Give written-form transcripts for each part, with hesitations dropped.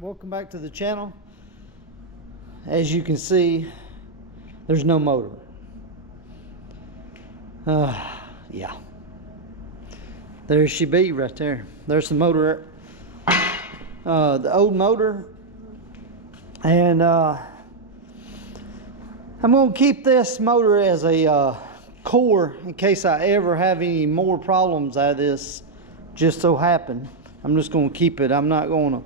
Welcome back to the channel. As you can see, there's no motor. Yeah, there she be right there. There's the motor, the old motor, and I'm gonna keep this motor as a core in case I ever have any more problems out of this. Just so happen, I'm just gonna keep it. I'm not gonna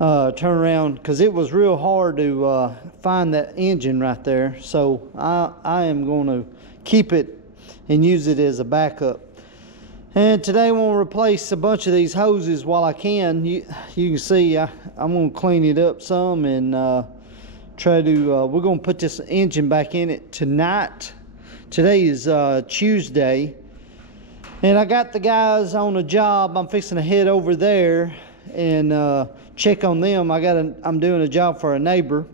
turn around, because it was real hard to find that engine right there. So I am going to keep it and use it as a backup. And today I want to replace a bunch of these hoses while I can. You can see I'm going to clean it up some and try to we're going to put this engine back in it tonight. Today is Tuesday, and I got the guys on a job. I'm fixing to head over there and check on them. I'm doing a job for a neighbor,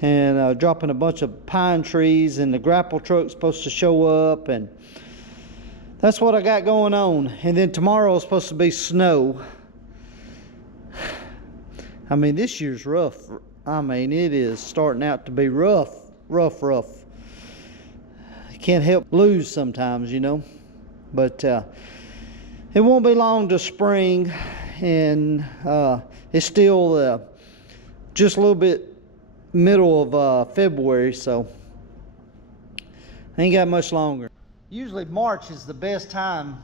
and dropping a bunch of pine trees, and the Grapple truck's supposed to show up, and that's what I got going on. And then tomorrow is supposed to be snow. I mean, this year's rough. I mean, it is starting out to be rough. You can't help lose sometimes, you know. But it won't be long to spring, and it's still just a little bit middle of February, so I ain't got much longer. Usually March is the best time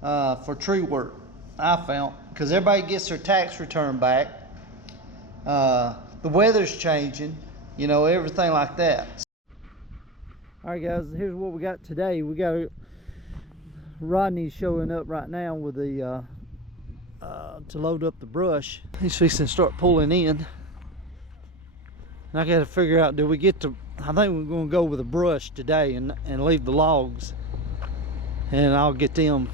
for tree work, I found, because everybody gets their tax return back. The weather's changing, you know, everything like that. All right, guys, here's what we got today. We got Rodney showing up right now with the to load up the brush. He's fixing to start pulling in. And I got to figure out, do we get to, I think we're going to go with a brush today and leave the logs, and I'll get them.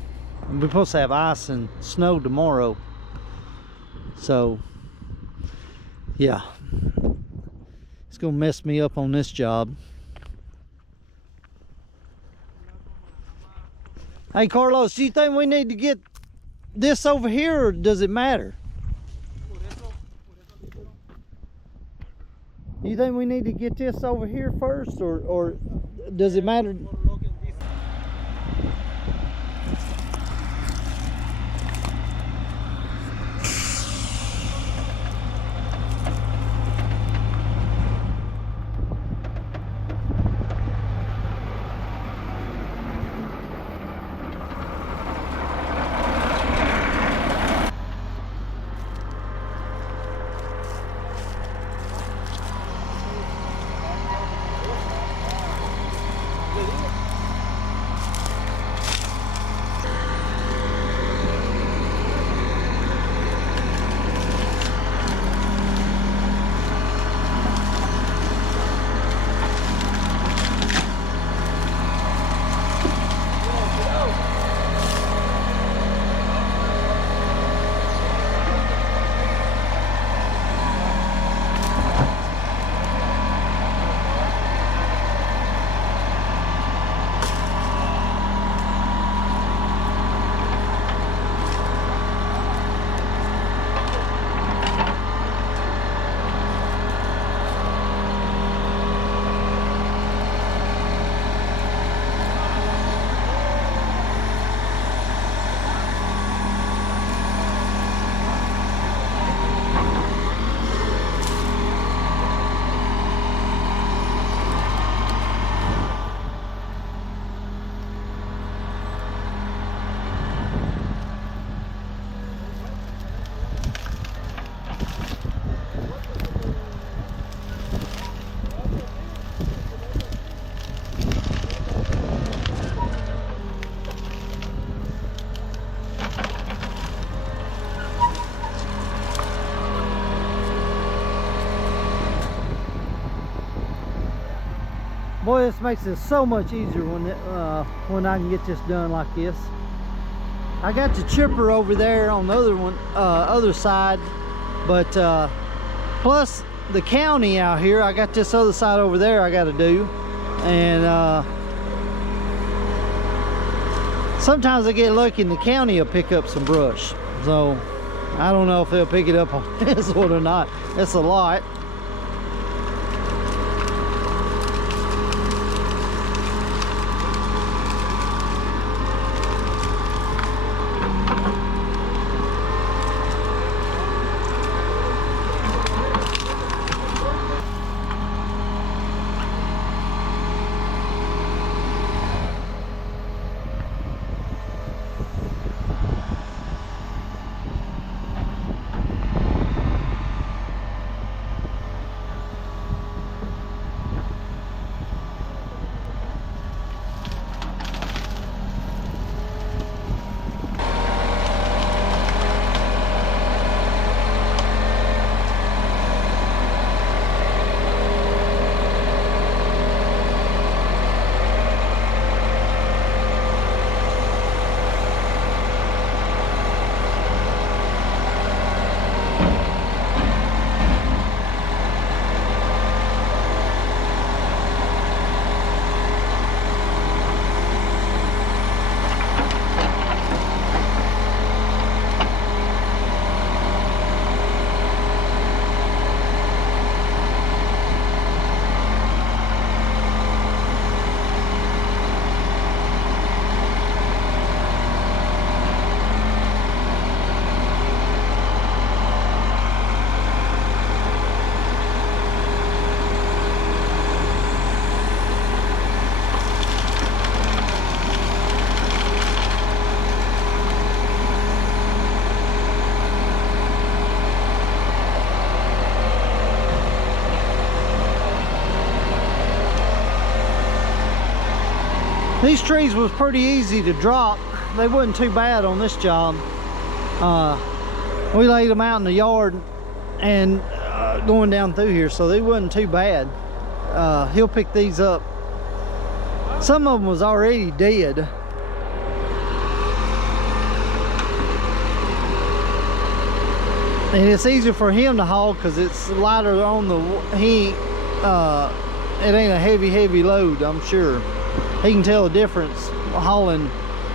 We're supposed to have ice and snow tomorrow, so yeah, it's gonna mess me up on this job. Hey Carlos, do you think we need to get this over here, or does it matter? Do you think we need to get this over here first, or does it matter? Boy, this makes it so much easier when I can get this done like this. I got the chipper over there on the other side, but plus the county out here, I got this other side over there I got to do, and sometimes I get lucky and the county will pick up some brush. So I don't know if they'll pick it up on this one or not. It's a lot. These trees was pretty easy to drop. They wasn't too bad on this job. We laid them out in the yard and going down through here, so they wasn't too bad. He'll pick these up. Some of them was already dead. And it's easier for him to haul because it's lighter on the, it ain't a heavy load, I'm sure. He can tell the difference hauling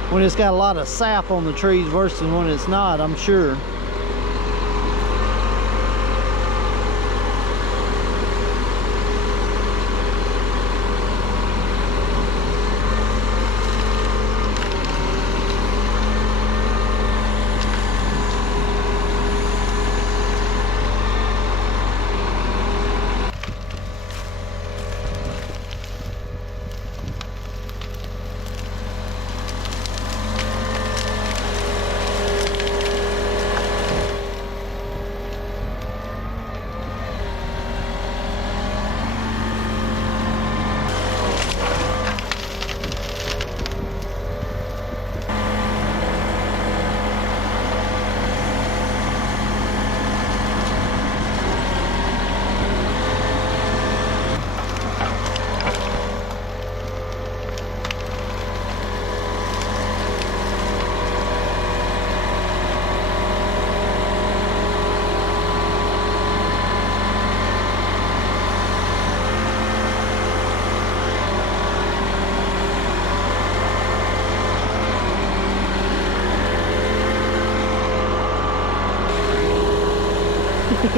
when it's got a lot of sap on the trees versus when it's not, I'm sure. I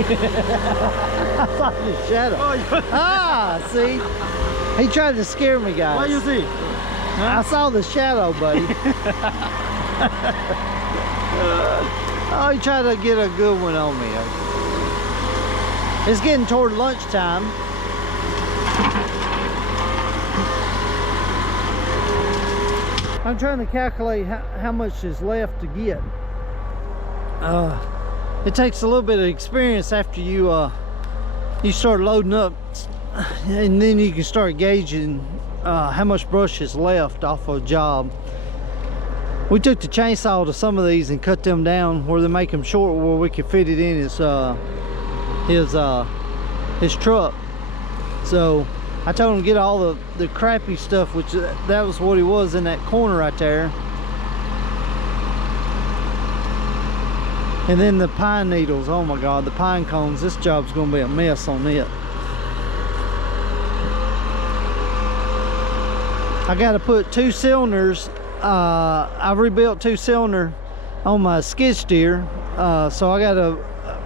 saw your shadow. Ah, see? He tried to scare me, guys. What you see? Huh? I saw the shadow, buddy. Oh, he tried to get a good one on me. It's getting toward lunchtime. I'm trying to calculate how much is left to get. It takes a little bit of experience after you start loading up, and then you can start gauging how much brush is left off of a job. We took the chainsaw to some of these and cut them down where they make them short, where we could fit it in his truck. So I told him to get all the crappy stuff, which that was what it was in that corner right there. And then the pine needles, oh my God, the pine cones, this job's gonna be a mess on it. I gotta put 2 cylinders, I rebuilt 2 cylinder on my skid steer, so I gotta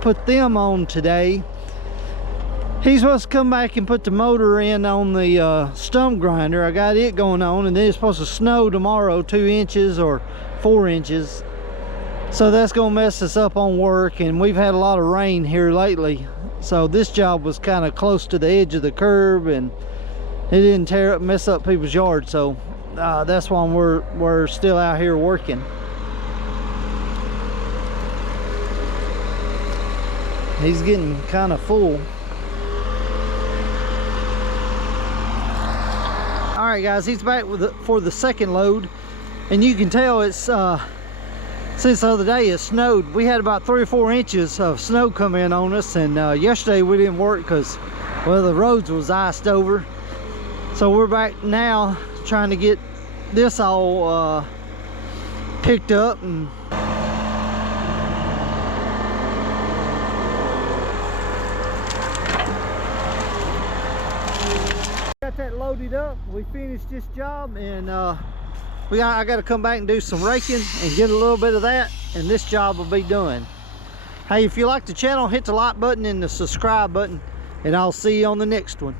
put them on today. He's supposed to come back and put the motor in on the stump grinder. I got it going on, and then it's supposed to snow tomorrow, 2 inches or 4 inches. So that's gonna mess us up on work, and we've had a lot of rain here lately. So this job was kind of close to the edge of the curb, and it didn't mess up people's yards. So that's why we're still out here working. He's getting kind of full. All right, guys, he's back for the second load, and you can tell it's since the other day it snowed. We had about 3 or 4 inches of snow come in on us, and yesterday we didn't work because, well, the roads was iced over. So we're back now trying to get this all picked up. And got that loaded up. We finished this job, and I got to come back and do some raking and get a little bit of that, and this job will be done. Hey, if you like the channel, hit the like button and the subscribe button, and I'll see you on the next one.